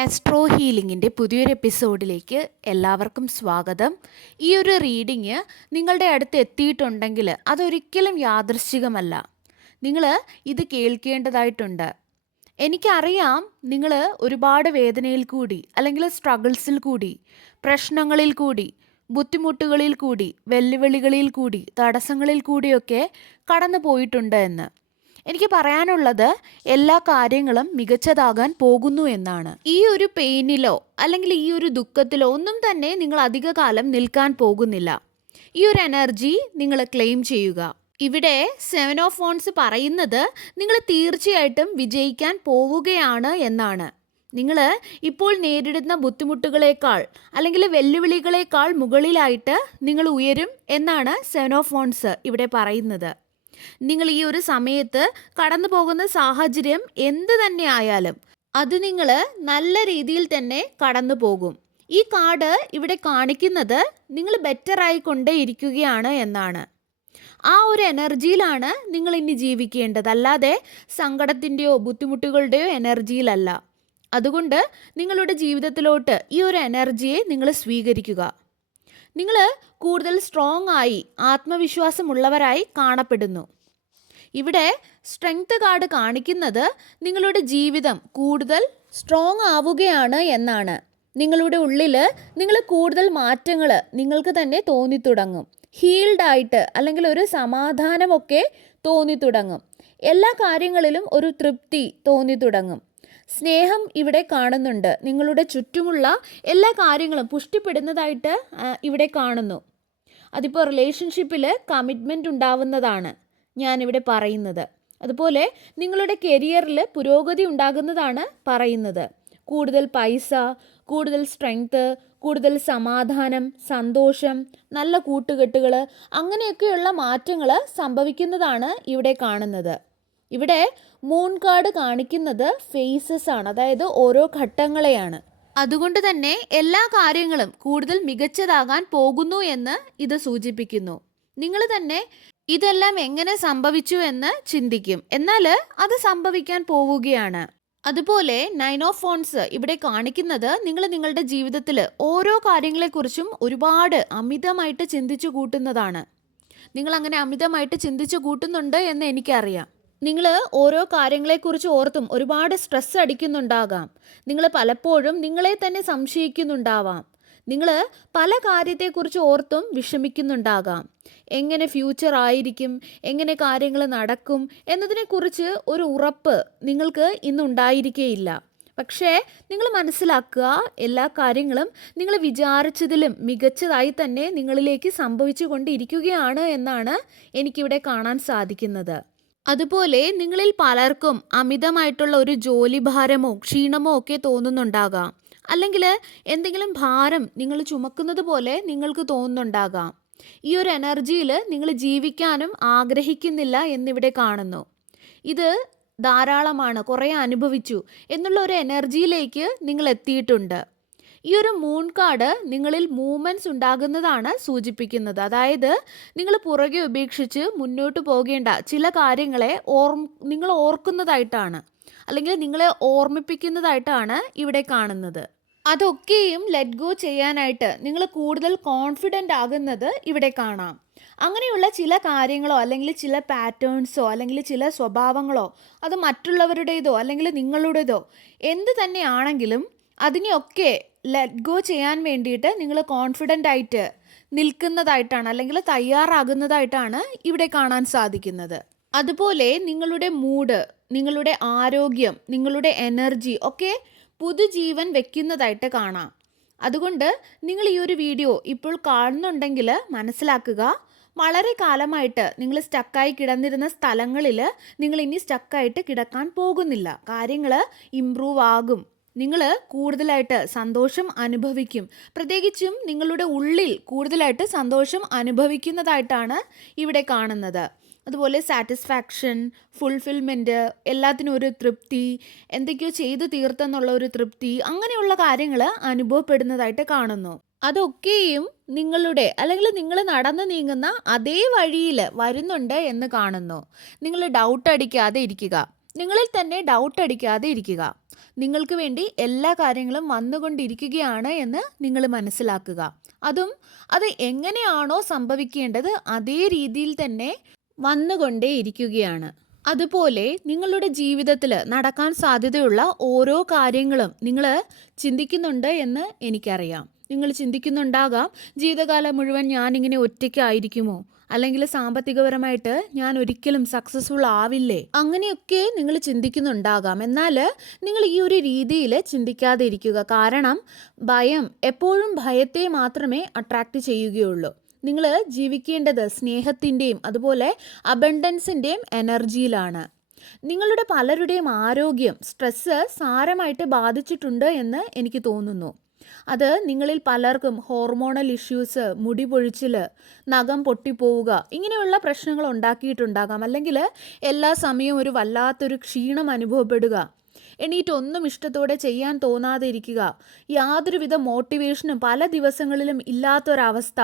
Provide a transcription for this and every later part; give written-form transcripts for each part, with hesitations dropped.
Astro ഹീലിംഗിൻ്റെ പുതിയൊരു എപ്പിസോഡിലേക്ക് എല്ലാവർക്കും സ്വാഗതം. ഈ ഒരു റീഡിങ് നിങ്ങളുടെ അടുത്ത് എത്തിയിട്ടുണ്ടെങ്കിൽ അതൊരിക്കലും യാദൃശ്ചികമല്ല. നിങ്ങൾ ഇത് കേൾക്കേണ്ടതായിട്ടുണ്ട്. എനിക്കറിയാം നിങ്ങൾ ഒരുപാട് വേദനയിൽ കൂടി അല്ലെങ്കിൽ സ്ട്രഗിൾസിൽ കൂടി, പ്രശ്നങ്ങളിൽ കൂടി, ബുദ്ധിമുട്ടുകളിൽ കൂടി, വെല്ലുവിളികളിൽ കൂടി, തടസ്സങ്ങളിൽ കൂടിയൊക്കെ കടന്നു പോയിട്ടുണ്ട് എന്ന്. എനിക്ക് പറയാനുള്ളത് എല്ലാ കാര്യങ്ങളും മികച്ചതാകാൻ പോകുന്നു എന്നാണ്. ഈ ഒരു പെയിനിലോ അല്ലെങ്കിൽ ഈ ഒരു ദുഃഖത്തിലോ ഒന്നും തന്നെ നിങ്ങൾ അധിക കാലം നിൽക്കാൻ പോകുന്നില്ല. ഈ ഒരു എനർജി നിങ്ങൾ ക്ലെയിം ചെയ്യുക. ഇവിടെ 7 ഓഫ് വോൺസ് പറയുന്നത് നിങ്ങൾ തീർച്ചയായിട്ടും വിജയിക്കാൻ പോവുകയാണ് എന്നാണ്. നിങ്ങൾ ഇപ്പോൾ നേരിടുന്ന ബുദ്ധിമുട്ടുകളേക്കാൾ അല്ലെങ്കിൽ വെല്ലുവിളികളേക്കാൾ മുകളിലായിട്ട് നിങ്ങൾ ഉയരും എന്നാണ് 7 ഓഫ് വോൺസ് ഇവിടെ പറയുന്നത്. നിങ്ങൾ ഈ ഒരു സമയത്ത് കടന്നു പോകുന്ന സാഹചര്യം എന്ത് തന്നെ ആയാലും അത് നിങ്ങൾ നല്ല രീതിയിൽ തന്നെ കടന്നു പോകും. ഈ കാർഡ് ഇവിടെ കാണിക്കുന്നത് നിങ്ങൾ ബെറ്റർ ആയിക്കൊണ്ടേ ഇരിക്കുകയാണ് എന്നാണ്. ആ ഒരു എനർജിയിലാണ് നിങ്ങൾ ഇനി ജീവിക്കേണ്ടത്, അല്ലാതെ സങ്കടത്തിൻ്റെയോ ബുദ്ധിമുട്ടുകളുടെയോ എനർജിയിലല്ല. അതുകൊണ്ട് നിങ്ങളുടെ ജീവിതത്തിലോട്ട് ഈ ഒരു എനർജിയെ നിങ്ങൾ സ്വീകരിക്കുക. നിങ്ങൾ കൂടുതൽ സ്ട്രോങ് ആയി ആത്മവിശ്വാസമുള്ളവരായി കാണപ്പെടുന്നു. ഇവിടെ സ്ട്രെങ്ത് കാർഡ് കാണിക്കുന്നത് നിങ്ങളുടെ ജീവിതം കൂടുതൽ സ്ട്രോങ് ആവുകയാണ് എന്നാണ്. നിങ്ങളുടെ ഉള്ളിൽ നിങ്ങൾ കൂടുതൽ മാറ്റങ്ങൾ നിങ്ങൾക്ക് തന്നെ തോന്നിത്തുടങ്ങും. ഹീൽഡ് ആയിട്ട് അല്ലെങ്കിൽ ഒരു സമാധാനമൊക്കെ തോന്നിത്തുടങ്ങും. എല്ലാ കാര്യങ്ങളിലും ഒരു തൃപ്തി തോന്നിത്തുടങ്ങും. സ്നേഹം ഇവിടെ കാണുന്നുണ്ട്. നിങ്ങളുടെ ചുറ്റുമുള്ള എല്ലാ കാര്യങ്ങളും പുഷ്ടിപ്പെടുന്നതായിട്ട് ഇവിടെ കാണുന്നു. അതിപ്പോൾ റിലേഷൻഷിപ്പിൽ കമ്മിറ്റ്മെൻ്റ് ഉണ്ടാവുന്നതാണ് ഞാനിവിടെ പറയുന്നത്. അതുപോലെ നിങ്ങളുടെ കരിയറിൽ പുരോഗതി ഉണ്ടാകുന്നതാണ് പറയുന്നത്. കൂടുതൽ പൈസ, കൂടുതൽ സ്ട്രെങ്ത്, കൂടുതൽ സമാധാനം, സന്തോഷം, നല്ല കൂട്ടുകെട്ടുകൾ, അങ്ങനെയൊക്കെയുള്ള മാറ്റങ്ങൾ സംഭവിക്കുന്നതാണ് ഇവിടെ കാണുന്നത്. ഇവിടെ മൂൺ കാർഡ് കാണിക്കുന്നത് ഫേസസ് ആണ്, അതായത് ഓരോ ഘട്ടങ്ങളെയാണ്. അതുകൊണ്ട് തന്നെ എല്ലാ കാര്യങ്ങളും കൂടുതൽ മികച്ചതാകാൻ പോകുന്നു എന്ന് ഇത് സൂചിപ്പിക്കുന്നു. നിങ്ങൾ തന്നെ ഇതെല്ലാം എങ്ങനെ സംഭവിച്ചു എന്ന് ചിന്തിക്കും, എന്നാൽ അത് സംഭവിക്കാൻ പോവുകയാണ്. അതുപോലെ 9 ഓഫ് വോൺസ് ഇവിടെ കാണിക്കുന്നത് നിങ്ങൾ നിങ്ങളുടെ ജീവിതത്തിൽ ഓരോ കാര്യങ്ങളെക്കുറിച്ചും ഒരുപാട് അമിതമായിട്ട് ചിന്തിച്ചു കൂട്ടുന്നതാണ്. നിങ്ങൾ അങ്ങനെ അമിതമായിട്ട് ചിന്തിച്ചു കൂട്ടുന്നുണ്ട് എന്ന് എനിക്കറിയാം. നിങ്ങൾ ഓരോ കാര്യങ്ങളെക്കുറിച്ച് ഓർത്തും ഒരുപാട് സ്ട്രെസ് അടിക്കുന്നുണ്ടാകാം. നിങ്ങൾ പലപ്പോഴും നിങ്ങളെ തന്നെ സംശയിക്കുന്നുണ്ടാവാം. നിങ്ങൾ പല കാര്യത്തെക്കുറിച്ച് ഓർത്തും വിഷമിക്കുന്നുണ്ടാകാം. എങ്ങനെ ഫ്യൂച്ചർ ആയിരിക്കും, എങ്ങനെ കാര്യങ്ങൾ നടക്കും എന്നതിനെക്കുറിച്ച് ഒരു ഉറപ്പ് നിങ്ങൾക്ക് ഇന്നുണ്ടായിരിക്കുകയില്ല. പക്ഷേ നിങ്ങൾ മനസ്സിലാക്കുക, എല്ലാ കാര്യങ്ങളും നിങ്ങൾ വിചാരിച്ചതിലും മികച്ചതായി തന്നെ നിങ്ങളിലേക്ക് സംഭവിച്ചു കൊണ്ടിരിക്കുകയാണ് എന്നാണ് എനിക്കിവിടെ കാണാൻ സാധിക്കുന്നത്. അതുപോലെ നിങ്ങളിൽ പലർക്കും അമിതമായിട്ടുള്ള ഒരു ജോലിഭാരമോ ക്ഷീണമോ ഒക്കെ തോന്നുന്നുണ്ടാകാം. അല്ലെങ്കിൽ എന്തെങ്കിലും ഭാരം നിങ്ങൾ ചുമക്കുന്നത് പോലെ നിങ്ങൾക്ക് തോന്നുന്നുണ്ടാകാം. ഈ ഒരു എനർജിയിൽ നിങ്ങൾ ജീവിക്കാനും ആഗ്രഹിക്കുന്നില്ല എന്നിവിടെ കാണുന്നു. ഇത് ധാരാളമാണ്, കുറേ അനുഭവിച്ചു എന്നുള്ള ഒരു എനർജിയിലേക്ക് നിങ്ങൾ എത്തിയിട്ടുണ്ട്. ഈ ഒരു മൂൺ കാർഡ് നിങ്ങളിൽ മൂവ്മെൻറ്റ്സ് ഉണ്ടാകുന്നതാണ് സൂചിപ്പിക്കുന്നത്. അതായത് നിങ്ങൾ പുറകെ ഉപേക്ഷിച്ച് മുന്നോട്ട് പോകേണ്ട ചില കാര്യങ്ങളെ നിങ്ങൾ ഓർക്കുന്നതായിട്ടാണ്, അല്ലെങ്കിൽ നിങ്ങളെ ഓർമ്മിപ്പിക്കുന്നതായിട്ടാണ് ഇവിടെ കാണുന്നത്. അതൊക്കെയും ലെറ്റ് ഗോ ചെയ്യാനായിട്ട് നിങ്ങൾ കൂടുതൽ കോൺഫിഡൻ്റ് ആകുന്നത് ഇവിടെ കാണാം. അങ്ങനെയുള്ള ചില കാര്യങ്ങളോ അല്ലെങ്കിൽ ചില പാറ്റേൺസോ അല്ലെങ്കിൽ ചില സ്വഭാവങ്ങളോ അത് മറ്റുള്ളവരുടേതോ അല്ലെങ്കിൽ നിങ്ങളുടേതോ എന്ത് തന്നെയാണെങ്കിലും അതിനെയൊക്കെ ലെറ്റ് ഗോ ചെയ്യാൻ വേണ്ടിയിട്ട് നിങ്ങൾ കോൺഫിഡൻ്റ് ആയിട്ട് നിൽക്കുന്നതായിട്ടാണ് അല്ലെങ്കിൽ തയ്യാറാകുന്നതായിട്ടാണ് ഇവിടെ കാണാൻ സാധിക്കുന്നത്. അതുപോലെ നിങ്ങളുടെ മൂഡ്, നിങ്ങളുടെ ആരോഗ്യം, നിങ്ങളുടെ എനർജി ഒക്കെ പുതുജീവൻ വെക്കുന്നതായിട്ട് കാണാം. അതുകൊണ്ട് നിങ്ങൾ ഈ ഒരു വീഡിയോ ഇപ്പോൾ കാണുന്നുണ്ടെങ്കിൽ മനസ്സിലാക്കുക, വളരെ കാലമായിട്ട് നിങ്ങൾ സ്റ്റക്കായി കിടന്നിരുന്ന സ്ഥലങ്ങളിൽ നിങ്ങൾ ഇനി സ്റ്റക്കായിട്ട് കിടക്കാൻ പോകുന്നില്ല. കാര്യങ്ങൾ ഇംപ്രൂവ് ആകും. നിങ്ങൾ കൂടുതലായിട്ട് സന്തോഷം അനുഭവിക്കും. പ്രത്യേകിച്ചും നിങ്ങളുടെ ഉള്ളിൽ കൂടുതലായിട്ട് സന്തോഷം അനുഭവിക്കുന്നതായിട്ടാണ് ഇവിടെ കാണുന്നത്. അതുപോലെ സാറ്റിസ്ഫാക്ഷൻ, ഫുൾഫിൽമെൻറ്റ്, എല്ലാത്തിനും ഒരു തൃപ്തി, എന്തൊക്കെയോ ചെയ്തു തീർത്തെന്നുള്ള ഒരു തൃപ്തി, അങ്ങനെയുള്ള കാര്യങ്ങൾ അനുഭവപ്പെടുന്നതായിട്ട് കാണുന്നു. അതൊക്കെയും നിങ്ങളുടെ അല്ലെങ്കിൽ നിങ്ങൾ നടന്നു നീങ്ങുന്ന അതേ വഴിയിൽ വരുന്നുണ്ട് എന്ന് കാണുന്നു. നിങ്ങൾ ഡൗട്ട് അടിക്കാതെ ഇരിക്കുക. നിങ്ങളിൽ തന്നെ ഡൗട്ട് അടിക്കാതെ ഇരിക്കുക. നിങ്ങൾക്ക് വേണ്ടി എല്ലാ കാര്യങ്ങളും വന്നുകൊണ്ടിരിക്കുകയാണ് എന്ന് നിങ്ങൾ മനസ്സിലാക്കുക. അത് എങ്ങനെയാണോ സംഭവിക്കേണ്ടത് അതേ രീതിയിൽ തന്നെ വന്നുകൊണ്ടേയിരിക്കുകയാണ്. അതുപോലെ നിങ്ങളുടെ ജീവിതത്തിൽ നടക്കാൻ സാധ്യതയുള്ള ഓരോ കാര്യങ്ങളും നിങ്ങൾ ചിന്തിക്കുന്നുണ്ട് എന്ന് എനിക്കറിയാം. നിങ്ങൾ ചിന്തിക്കുന്നുണ്ടാകാം, ജീവിതകാലം മുഴുവൻ ഞാനിങ്ങനെ ഒറ്റയ്ക്കായിരിക്കുമോ, അല്ലെങ്കിൽ സാമ്പത്തികപരമായിട്ട് ഞാൻ ഒരിക്കലും സക്സസ്ഫുൾ ആവില്ലേ, അങ്ങനെയൊക്കെ നിങ്ങൾ ചിന്തിക്കുന്നുണ്ടാകാം. എന്നാൽ നിങ്ങൾ ഈ ഒരു രീതിയിൽ ചിന്തിക്കാതെ ഇരിക്കുക. കാരണം ഭയം എപ്പോഴും ഭയത്തെ മാത്രമേ അട്രാക്റ്റ് ചെയ്യുകയുള്ളൂ. നിങ്ങൾ ജീവിക്കേണ്ടത് സ്നേഹത്തിൻ്റെയും അതുപോലെ അബണ്ടൻസിൻ്റെയും എനർജിയിലാണ്. നിങ്ങളുടെ പലരുടെയും ആരോഗ്യം സ്ട്രെസ്സ് സാരമായിട്ട് ബാധിച്ചിട്ടുണ്ട് എന്ന് എനിക്ക് തോന്നുന്നു. അത് നിങ്ങളിൽ പലർക്കും ഹോർമോണൽ ഇഷ്യൂസ്, മുടി പൊഴിച്ചിൽ, നഖം പൊട്ടിപ്പോവുക, ഇങ്ങനെയുള്ള പ്രശ്നങ്ങൾ ഉണ്ടാക്കിയിട്ടുണ്ടാകാം. അല്ലെങ്കിൽ എല്ലാ സമയവും ഒരു വല്ലാത്തൊരു ക്ഷീണം അനുഭവപ്പെടുക, എണീറ്റൊന്നും ഇഷ്ടത്തോടെ ചെയ്യാൻ തോന്നാതെ ഇരിക്കുക, യാതൊരുവിധ മോട്ടിവേഷനും പല ദിവസങ്ങളിലും ഇല്ലാത്തൊരവസ്ഥ,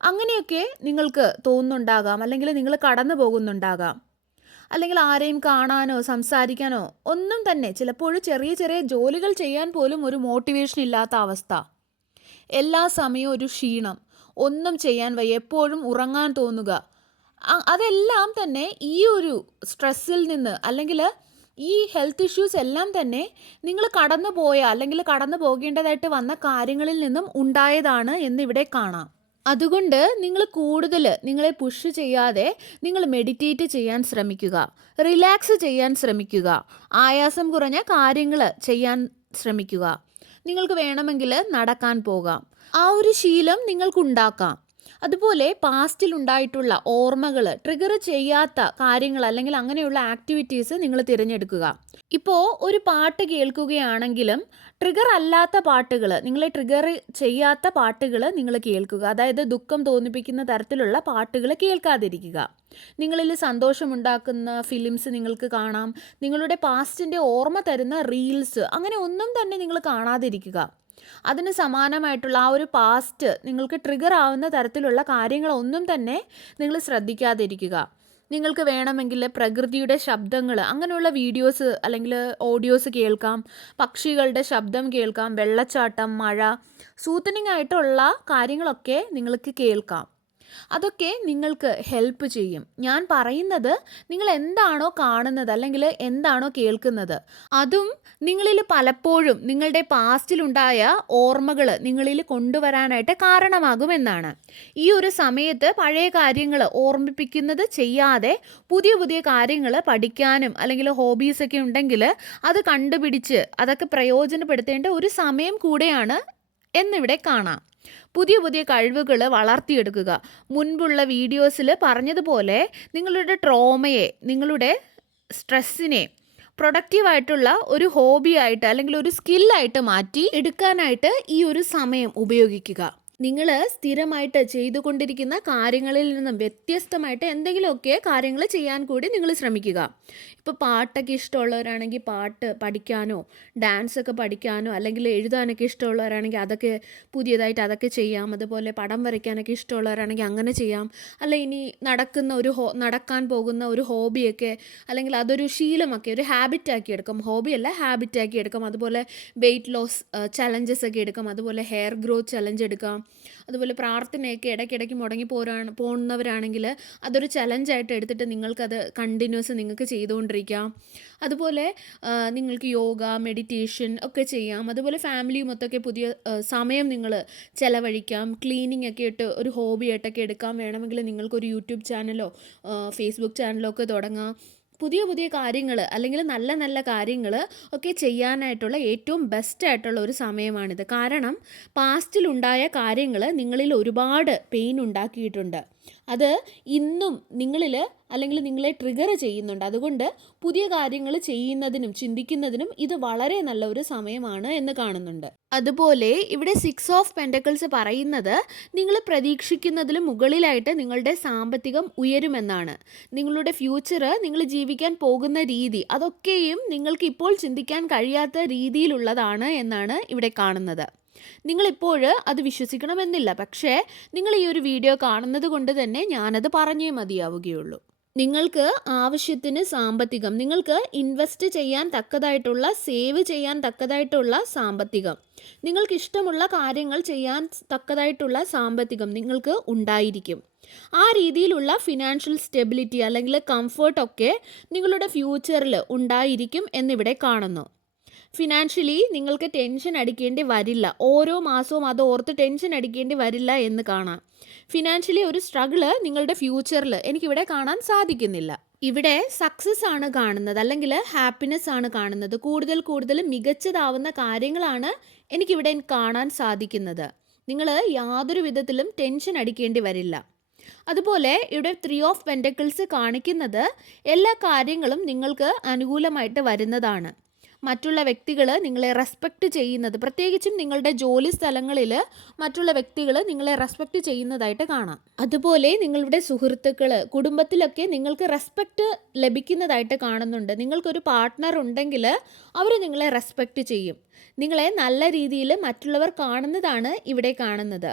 അങ്ങനെയൊക്കെ നിങ്ങൾക്ക് തോന്നുന്നുണ്ടാകാം. അല്ലെങ്കിൽ നിങ്ങൾ കടന്നു പോകുന്നുണ്ടാകാം. അല്ലെങ്കിൽ ആരെയും കാണാനോ സംസാരിക്കാനോ ഒന്നും തന്നെ, ചിലപ്പോൾ ചെറിയ ചെറിയ ജോലികൾ ചെയ്യാൻ പോലും ഒരു മോട്ടിവേഷൻ ഇല്ലാത്ത അവസ്ഥ, എല്ലാ സമയവും ഒരു ക്ഷീണം, ഒന്നും ചെയ്യാൻ വയ്യ, എപ്പോഴും ഉറങ്ങാൻ തോന്നുക, അതെല്ലാം തന്നെ ഈ ഒരു സ്ട്രെസ്സിൽ നിന്ന് അല്ലെങ്കിൽ ഈ ഹെൽത്ത് ഇഷ്യൂസ് എല്ലാം തന്നെ നിങ്ങൾ കടന്നു പോയ അല്ലെങ്കിൽ കടന്നു പോകേണ്ടതായിട്ട് വന്ന കാര്യങ്ങളിൽ നിന്നും ഉണ്ടായതാണ് എന്നിവിടെ കാണാം. അതുകൊണ്ട് നിങ്ങൾ കൂടുതൽ നിങ്ങളെ പുഷ് ചെയ്യാതെ നിങ്ങൾ മെഡിറ്റേറ്റ് ചെയ്യാൻ ശ്രമിക്കുക, റിലാക്സ് ചെയ്യാൻ ശ്രമിക്കുക, ആയാസം കുറഞ്ഞ കാര്യങ്ങൾ ചെയ്യാൻ ശ്രമിക്കുക. നിങ്ങൾക്ക് വേണമെങ്കിൽ നടക്കാൻ പോകാം. ആ ഒരു ശീലം നിങ്ങൾക്കുണ്ടാക്കാം. അതുപോലെ പാസ്റ്റിൽ ഉണ്ടായിട്ടുള്ള ഓർമ്മകൾ ട്രിഗർ ചെയ്യാത്ത കാര്യങ്ങൾ അല്ലെങ്കിൽ അങ്ങനെയുള്ള ആക്ടിവിറ്റീസ് നിങ്ങൾ തിരഞ്ഞെടുക്കുക. ഇപ്പോൾ ഒരു പാട്ട് കേൾക്കുകയാണെങ്കിലും ട്രിഗർ അല്ലാത്ത പാട്ടുകൾ, നിങ്ങളെ ട്രിഗർ ചെയ്യാത്ത പാട്ടുകൾ നിങ്ങൾ കേൾക്കുക. അതായത് ദുഃഖം തോന്നിപ്പിക്കുന്ന തരത്തിലുള്ള പാട്ടുകൾ കേൾക്കാതിരിക്കുക. നിങ്ങളിൽ സന്തോഷമുണ്ടാക്കുന്ന ഫിലിംസ് നിങ്ങൾക്ക് കാണാം. നിങ്ങളുടെ പാസ്റ്റിൻ്റെ ഓർമ്മ തരുന്ന റീൽസ്, അങ്ങനെ ഒന്നും തന്നെ നിങ്ങൾ കാണാതിരിക്കുക. അതിന് സമാനമായിട്ടുള്ള ആ ഒരു പാസ്റ്റ് നിങ്ങൾക്ക് ട്രിഗർ ആവുന്ന തരത്തിലുള്ള കാര്യങ്ങളൊന്നും തന്നെ നിങ്ങൾ ശ്രദ്ധിക്കാതിരിക്കുക. നിങ്ങൾക്ക് വേണമെങ്കിൽ പ്രകൃതിയുടെ ശബ്ദങ്ങൾ, അങ്ങനെയുള്ള വീഡിയോസ് അല്ലെങ്കിൽ ഓഡിയോസ് കേൾക്കാം, പക്ഷികളുടെ ശബ്ദം കേൾക്കാം, വെള്ളച്ചാട്ടം, മഴ, സൂത്തനിങ് ആയിട്ടുള്ള കാര്യങ്ങളൊക്കെ നിങ്ങൾക്ക് കേൾക്കാം. അതൊക്കെ നിങ്ങൾക്ക് ഹെൽപ്പ് ചെയ്യും. ഞാൻ പറയുന്നത് നിങ്ങൾ എന്താണോ കാണുന്നത് അല്ലെങ്കിൽ എന്താണോ കേൾക്കുന്നത്, അതും നിങ്ങളിൽ പലപ്പോഴും നിങ്ങളുടെ പാസ്റ്റിലുണ്ടായ ഓർമ്മകൾ നിങ്ങളിൽ കൊണ്ടുവരാനായിട്ട് കാരണമാകുമെന്നാണ്. ഈ ഒരു സമയത്ത് പഴയ കാര്യങ്ങൾ ഓർമ്മിപ്പിക്കുന്നത് ചെയ്യാതെ പുതിയ പുതിയ കാര്യങ്ങൾ പഠിക്കാനും അല്ലെങ്കിൽ ഹോബീസൊക്കെ ഉണ്ടെങ്കിൽ അത് കണ്ടുപിടിച്ച് അതൊക്കെ പ്രയോജനപ്പെടുത്തേണ്ട ഒരു സമയം കൂടെയാണ് എന്നിവിടെ കാണാം. പുതിയ പുതിയ കഴിവുകൾ വളർത്തിയെടുക്കുക. മുൻപുള്ള വീഡിയോസിൽ പറഞ്ഞതുപോലെ നിങ്ങളുടെ ട്രോമയെ, നിങ്ങളുടെ സ്ട്രെസ്സിനെ പ്രൊഡക്റ്റീവായിട്ടുള്ള ഒരു ഹോബിയായിട്ട് അല്ലെങ്കിൽ ഒരു സ്കില്ലായിട്ട് മാറ്റി എടുക്കാനായിട്ട് ഈ ഒരു സമയം ഉപയോഗിക്കുക. നിങ്ങൾ സ്ഥിരമായിട്ട് ചെയ്തുകൊണ്ടിരിക്കുന്ന കാര്യങ്ങളിൽ നിന്നും വ്യത്യസ്തമായിട്ട് എന്തെങ്കിലുമൊക്കെ കാര്യങ്ങൾ ചെയ്യാൻ കൂടി നിങ്ങൾ ശ്രമിക്കുക. ഇപ്പോൾ പാട്ടൊക്കെ ഇഷ്ടമുള്ളവരാണെങ്കിൽ പാട്ട് പഠിക്കാനോ ഡാൻസൊക്കെ പഠിക്കാനോ അല്ലെങ്കിൽ എഴുതാനൊക്കെ ഇഷ്ടമുള്ളവരാണെങ്കിൽ അതൊക്കെ പുതിയതായിട്ട് അതൊക്കെ ചെയ്യാം. അതുപോലെ പടം വരയ്ക്കാനൊക്കെ ഇഷ്ടമുള്ളവരാണെങ്കിൽ അങ്ങനെ ചെയ്യാം. അല്ല ഇനി നടക്കാൻ പോകുന്ന ഒരു ഹോബിയൊക്കെ അല്ലെങ്കിൽ അതൊരു ശീലമൊക്കെ ഒരു ഹാബിറ്റാക്കി എടുക്കാം. ഹോബിയല്ല, ഹാബിറ്റാക്കി എടുക്കാം. അതുപോലെ വെയിറ്റ് ലോസ് ചലഞ്ചസ് ഒക്കെ എടുക്കാം. അതുപോലെ ഹെയർ ഗ്രോത്ത് ചലഞ്ച് എടുക്കാം. അതുപോലെ പ്രാർത്ഥനയൊക്കെ ഇടയ്ക്കിടയ്ക്ക് മുടങ്ങി പോകുന്നവരാണെങ്കിൽ അതൊരു ചലഞ്ചായിട്ട് എടുത്തിട്ട് നിങ്ങൾക്കത് കണ്ടിന്യൂസ് നിങ്ങൾക്ക് ചെയ്തുകൊണ്ടിരിക്കാം. അതുപോലെ നിങ്ങൾക്ക് യോഗ, മെഡിറ്റേഷൻ ഒക്കെ ചെയ്യാം. അതുപോലെ ഫാമിലി മൊത്തമൊക്കെ പുതിയ സമയം നിങ്ങൾ ചിലവഴിക്കാം. ക്ലീനിങ് ഒക്കെ ഇട്ട് ഒരു ഹോബിയായിട്ടൊക്കെ എടുക്കാം. വേണമെങ്കിൽ നിങ്ങൾക്കൊരു യൂട്യൂബ് ചാനലോ ഫേസ്ബുക്ക് ചാനലോ ഒക്കെ തുടങ്ങാം. പുതിയ പുതിയ കാര്യങ്ങൾ അല്ലെങ്കിൽ നല്ല നല്ല കാര്യങ്ങൾ ഒക്കെ ചെയ്യാനായിട്ടുള്ള ഏറ്റവും ബെസ്റ്റായിട്ടുള്ള ഒരു സമയമാണിത്. കാരണം പാസ്റ്റിലുണ്ടായ കാര്യങ്ങൾ നിങ്ങളിൽ ഒരുപാട് പെയിൻ ഉണ്ടാക്കിയിട്ടുണ്ട്. അത് ഇന്നും നിങ്ങളിൽ അല്ലെങ്കിൽ നിങ്ങളെ ട്രിഗർ ചെയ്യുന്നുണ്ട്. അതുകൊണ്ട് പുതിയ കാര്യങ്ങൾ ചെയ്യുന്നതിനും ചിന്തിക്കുന്നതിനും ഇത് വളരെ നല്ല ഒരു സമയമാണ് എന്ന് കാണുന്നുണ്ട്. അതുപോലെ ഇവിടെ 6 ഓഫ് പെൻറ്റക്കിൾസ് പറയുന്നത് നിങ്ങൾ പ്രതീക്ഷിക്കുന്നതിലും മുകളിലായിട്ട് നിങ്ങളുടെ സാമ്പത്തികം ഉയരുമെന്നാണ്. നിങ്ങളുടെ ഫ്യൂച്ചർ, നിങ്ങൾ ജീവിക്കാൻ പോകുന്ന രീതി, അതൊക്കെയും നിങ്ങൾക്ക് ഇപ്പോൾ ചിന്തിക്കാൻ കഴിയാത്ത രീതിയിലുള്ളതാണ് എന്നാണ് ഇവിടെ കാണുന്നത്. നിങ്ങളിപ്പോൾ അത് വിശ്വസിക്കണമെന്നില്ല, പക്ഷേ നിങ്ങൾ ഈ ഒരു വീഡിയോ കാണുന്നത് കൊണ്ട് തന്നെ ഞാനത് പറഞ്ഞേ മതിയാവുകയുള്ളൂ. നിങ്ങൾക്ക് ആവശ്യത്തിന് സാമ്പത്തികം, നിങ്ങൾക്ക് ഇൻവെസ്റ്റ് ചെയ്യാൻ തക്കതായിട്ടുള്ള, സേവ് ചെയ്യാൻ തക്കതായിട്ടുള്ള സാമ്പത്തികം, നിങ്ങൾക്ക് ഇഷ്ടമുള്ള കാര്യങ്ങൾ ചെയ്യാൻ തക്കതായിട്ടുള്ള സാമ്പത്തികം നിങ്ങൾക്ക് ഉണ്ടായിരിക്കും. ആ രീതിയിലുള്ള ഫിനാൻഷ്യൽ സ്റ്റെബിലിറ്റി അല്ലെങ്കിൽ കംഫർട്ടൊക്കെ നിങ്ങളുടെ ഫ്യൂച്ചറിൽ ഉണ്ടായിരിക്കും എന്നിവിടെ കാണുന്നു. ഫിനാൻഷ്യലി നിങ്ങൾക്ക് ടെൻഷൻ അടിക്കേണ്ടി വരില്ല, ഓരോ മാസവും അത് ഓർത്ത് ടെൻഷൻ അടിക്കേണ്ടി വരില്ല എന്ന് കാണാം. ഫിനാൻഷ്യലി ഒരു സ്ട്രഗിള് നിങ്ങളുടെ ഫ്യൂച്ചറിൽ എനിക്കിവിടെ കാണാൻ സാധിക്കുന്നില്ല. ഇവിടെ സക്സസ് ആണ് കാണുന്നത്, അല്ലെങ്കിൽ ഹാപ്പിനെസ് ആണ് കാണുന്നത്. കൂടുതൽ കൂടുതൽ മികച്ചതാവുന്ന കാര്യങ്ങളാണ് എനിക്കിവിടെ കാണാൻ സാധിക്കുന്നത്. നിങ്ങൾ യാതൊരു വിധത്തിലും ടെൻഷൻ അടിക്കേണ്ടി വരില്ല. അതുപോലെ ഇവിടെ 3 ഓഫ് പെൻറ്റക്കിൾസ് കാണിക്കുന്നത് എല്ലാ കാര്യങ്ങളും നിങ്ങൾക്ക് അനുകൂലമായിട്ട് വരുന്നതാണ്. മറ്റുള്ള വ്യക്തികൾ നിങ്ങളെ റെസ്പെക്റ്റ് ചെയ്യുന്നത്, പ്രത്യേകിച്ചും നിങ്ങളുടെ ജോലി സ്ഥലങ്ങളിൽ മറ്റുള്ള വ്യക്തികൾ നിങ്ങളെ റെസ്പെക്റ്റ് ചെയ്യുന്നതായിട്ട് കാണാം. അതുപോലെ നിങ്ങളുടെ സുഹൃത്തുക്കൾ, കുടുംബത്തിലൊക്കെ നിങ്ങൾക്ക് റെസ്പെക്റ്റ് ലഭിക്കുന്നതായിട്ട് കാണുന്നുണ്ട്. നിങ്ങൾക്കൊരു പാർട്ട്ണർ ഉണ്ടെങ്കിൽ അവർ നിങ്ങളെ റെസ്പെക്റ്റ് ചെയ്യും. നിങ്ങളെ നല്ല രീതിയിൽ മറ്റുള്ളവർ കാണുന്നതാണ് ഇവിടെ കാണുന്നത്.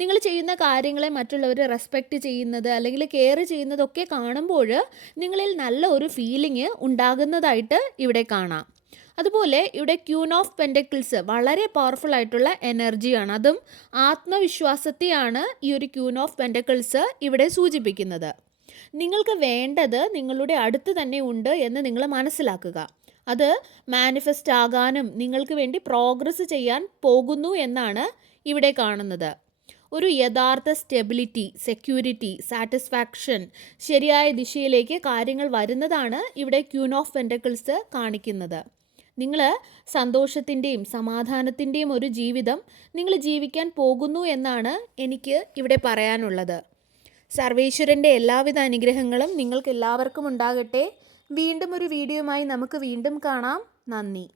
നിങ്ങൾ ചെയ്യുന്ന കാര്യങ്ങളെ മറ്റുള്ളവർ റെസ്പെക്റ്റ് ചെയ്യുന്നത് അല്ലെങ്കിൽ കെയർ ചെയ്യുന്നതൊക്കെ കാണുമ്പോൾ നിങ്ങളിൽ നല്ല ഒരു ഫീലിംഗ് ഉണ്ടാകുന്നതായിട്ട് ഇവിടെ കാണാം. അതുപോലെ ഇവിടെ ക്യൂൻ ഓഫ് പെൻറ്റക്കിൾസ് വളരെ പവർഫുൾ ആയിട്ടുള്ള എനർജിയാണ്. അതും ആത്മവിശ്വാസത്തെയാണ് ഈ ഒരു ക്യൂൻ ഓഫ് പെൻറ്റക്കിൾസ് ഇവിടെ സൂചിപ്പിക്കുന്നത്. നിങ്ങൾക്ക് വേണ്ടത് നിങ്ങളുടെ അടുത്ത് തന്നെ ഉണ്ട് എന്ന് നിങ്ങൾ മനസ്സിലാക്കുക. അത് മാനിഫെസ്റ്റ് ആകാനും നിങ്ങൾക്ക് വേണ്ടി പ്രോഗ്രസ് ചെയ്യാൻ പോകുന്നു എന്നാണ് ഇവിടെ കാണുന്നത്. ഒരു യഥാർത്ഥ സ്റ്റെബിലിറ്റി, സെക്യൂരിറ്റി, സാറ്റിസ്ഫാക്ഷൻ, ശരിയായ ദിശയിലേക്ക് കാര്യങ്ങൾ വരുന്നതാണ് ഇവിടെ ക്യൂൻ ഓഫ് പെൻറ്റക്കിൾസ് കാണിക്കുന്നത്. നിങ്ങൾ സന്തോഷത്തിൻ്റെയും സമാധാനത്തിൻ്റെയും ഒരു ജീവിതം നിങ്ങൾ ജീവിക്കാൻ പോകുന്നു എന്നാണ് എനിക്ക് ഇവിടെ പറയാനുള്ളത്. സർവേശ്വരൻ്റെ എല്ലാവിധ അനുഗ്രഹങ്ങളും നിങ്ങൾക്ക് എല്ലാവർക്കും ഉണ്ടാകട്ടെ. വീണ്ടും ഒരു വീഡിയോയുമായി നമുക്ക് വീണ്ടും കാണാം. നന്ദി.